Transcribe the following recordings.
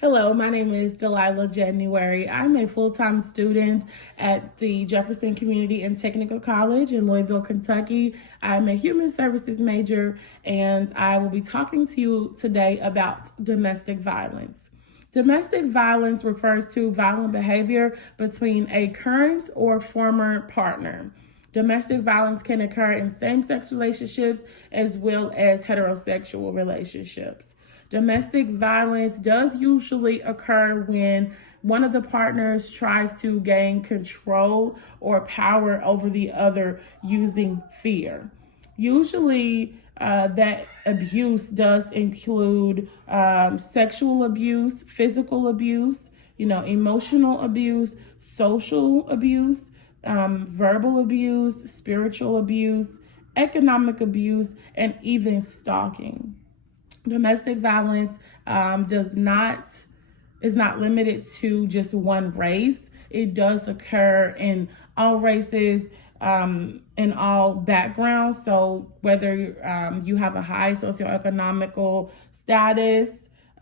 Hello, my name is Delilah January. I'm a full-time student at the Jefferson Community and Technical College in Louisville, Kentucky. I'm a human services major, and I will be talking to you today about domestic violence. Domestic violence refers to violent behavior between a current or former partner. Domestic violence can occur in same-sex relationships as well as heterosexual relationships. Domestic violence does usually occur when one of the partners tries to gain control or power over the other using fear. Usually, that abuse does include sexual abuse, physical abuse, emotional abuse, social abuse, verbal abuse, spiritual abuse, economic abuse, and even stalking. Domestic violence is not limited to just one race. It does occur in all races, in all backgrounds. So whether you have a high socioeconomical status,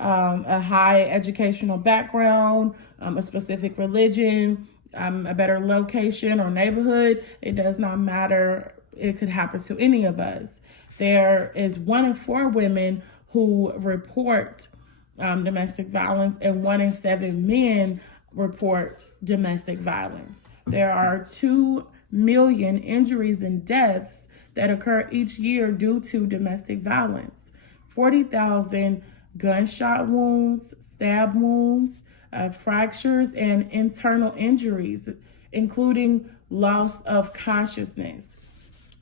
a high educational background, a specific religion, a better location or neighborhood, it does not matter. It could happen to any of us. There is 1 in 4 women who report domestic violence, and 1 in 7 men report domestic violence. There are 2 million injuries and deaths that occur each year due to domestic violence. 40,000 gunshot wounds, stab wounds, fractures, and internal injuries, including loss of consciousness.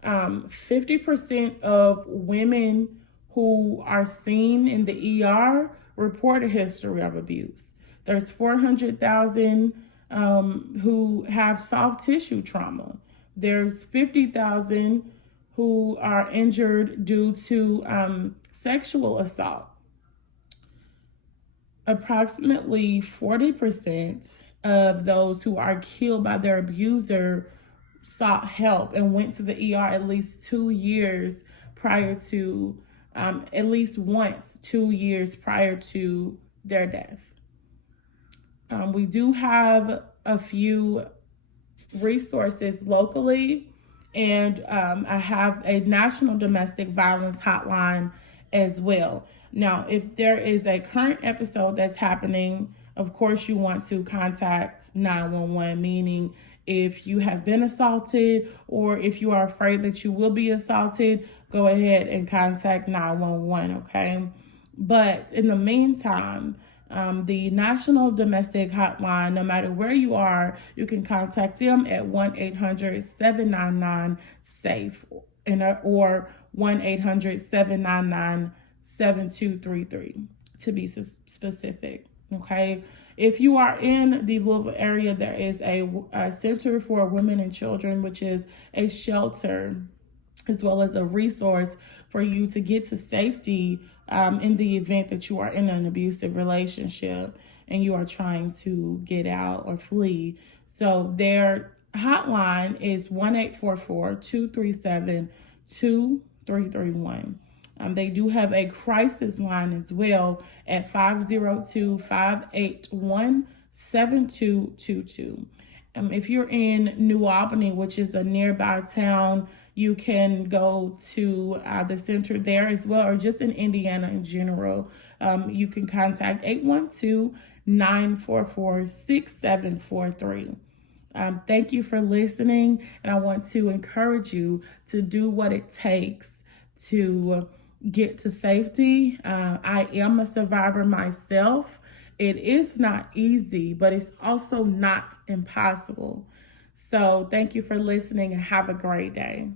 50% of women who are seen in the ER report a history of abuse. There's 400,000 who have soft tissue trauma. There's 50,000 who are injured due to sexual assault. Approximately 40% of those who are killed by their abuser sought help and went to the ER at least 2 years prior to at least once 2 years prior to their death. We do have a few resources locally, and I have a national domestic violence hotline as well. Now, if there is a current episode that's happening, of course you want to contact 911, meaning if you have been assaulted or if you are afraid that you will be assaulted, go ahead and contact 911, okay? But in the meantime, the National Domestic Hotline, no matter where you are, you can contact them at 1-800-799-SAFE or 1-800-799-7233 to be specific, okay? If you are in the Louisville area, there is a Center for Women and Children, which is a shelter as well as a resource for you to get to safety in the event that you are in an abusive relationship and you are trying to get out or flee. So their hotline is 1-844-237-2331. They do have a crisis line as well at 502-581-7222. If you're in New Albany, which is a nearby town, you can go to the center there as well, or just in Indiana in general. You can contact 812-944-6743. Thank you for listening, and I want to encourage you to do what it takes to get to safety. I am a survivor myself. It is not easy, but it's also not impossible. So thank you for listening and have a great day.